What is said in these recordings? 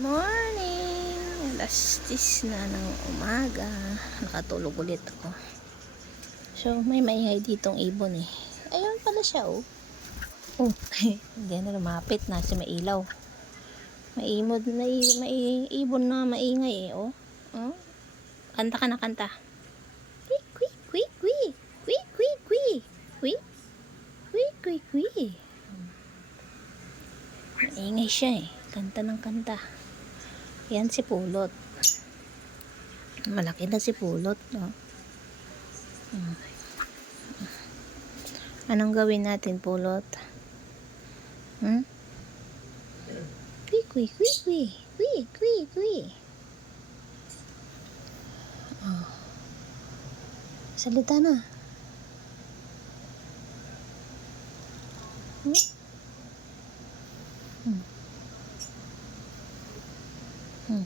Morning! Alas 10 na ng umaga. Nakatulog ulit ako. So, may maingay ditong ibon eh. Ayun pala siya oh. Oh, hindi na lumapit na si mailaw. May ibon na maingay eh oh. Oh. Kanta ka na kanta. Quick, quick, quick, quick. Quick, quick, quick. Quick. Quick, quick, quick. Maingay siya eh. Kanta ng kanta. Yan si Pulot. Malaki na si Pulot, no? Anong gawin natin, Pulot? Kwi, kwi, kwi, kwi. Kwi, kwi, kwi. Oh. Salita na.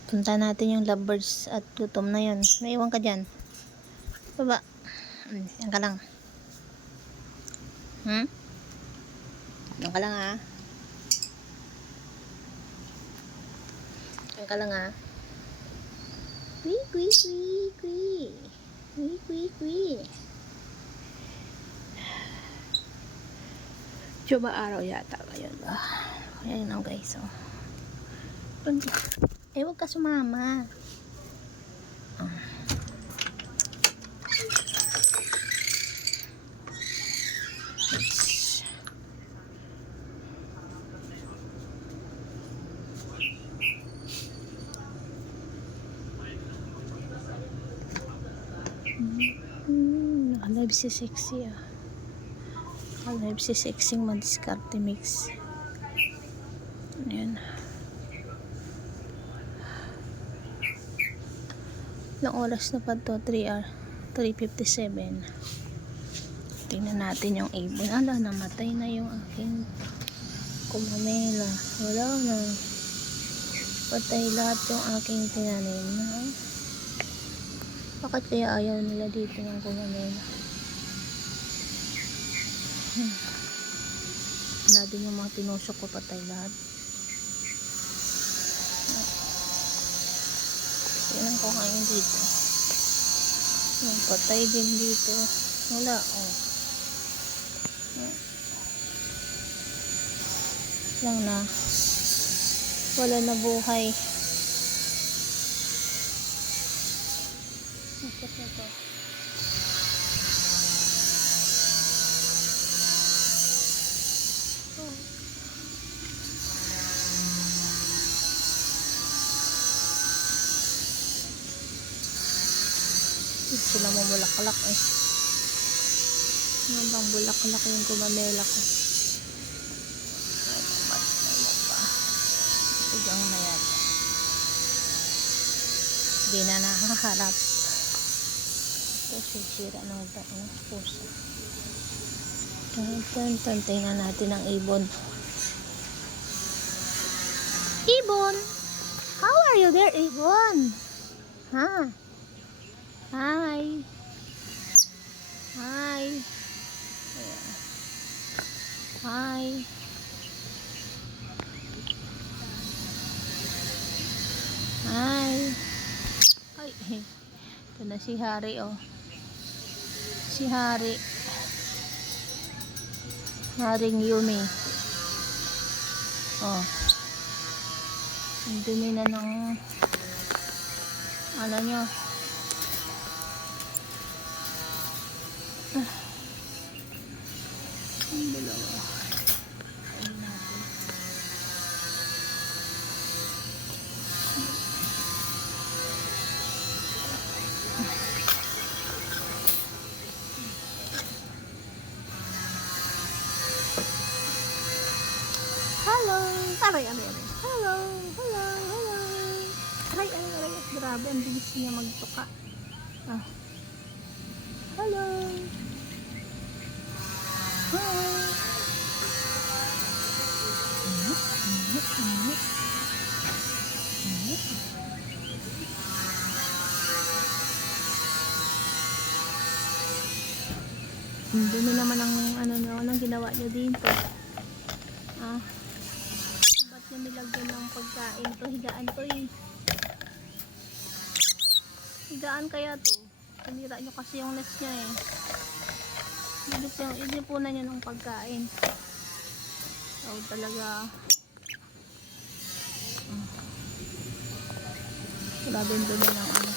Punta natin yung lovebirds at gutom na yun. Naiwan ka dyan. Baba. Yan ka lang. Yan ka lang ha. Yan ka lang ha. Kwi, kwi, kwi, kwi. Kwi, kwi, kwi. Diba araw yata ngayon ba? Ayan na guys. Oh. Huwag ka sumama. Nakalive si Sexy ah. Nakalive si Sexy Madiskarte Mix. Ayan. Ilang oras na pa to? 3:57. Tingnan natin yung ibon. Ala, namatay na yung aking kumamela. Wala na. Patay lahat yung aking tinanim. Bakit kaya ayaw nila dito ng kumamela? Wala din yung mga tinusok ko, patay lahat. Tingnan ko ngayon dito. Patay din dito. Wala oh. Lang na. Wala na buhay. Ito po ito. Sila mamulaklak eh. Ano bang bulaklak yung kumamela ko? Ano pa? Sigang na yata. Hindi na nakaharap. Ito sisira ng puso. Tingnan natin ang ibon. Ibon! How are you there, Ibon? Ha? Hi. Hi. Hi. Hi. Ay, ito na si Hari oh. Si Hari. Haring Yumi. Oh. Ang dumi na ng ano nyo. Ang dalawa. Ayun natin. Hello! Aray. Hello! Aray. Grabe, ang bilis niya magtuka. Hello! Dumi naman ang ano nyo, anong ginawa nyo dito? Ba't nyo nilagyan ng pagkain to, higaan to eh. Higaan kaya to. Sinira nyo kasi yung nest niya eh. Inipunan nyo ng pagkain. So talaga grabe yung dumi ng ano.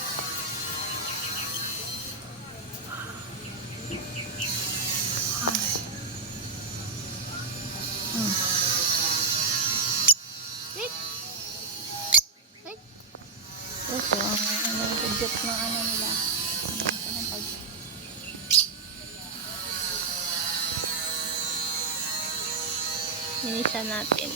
Ito ang budget ng ano nila. Ninisan natin.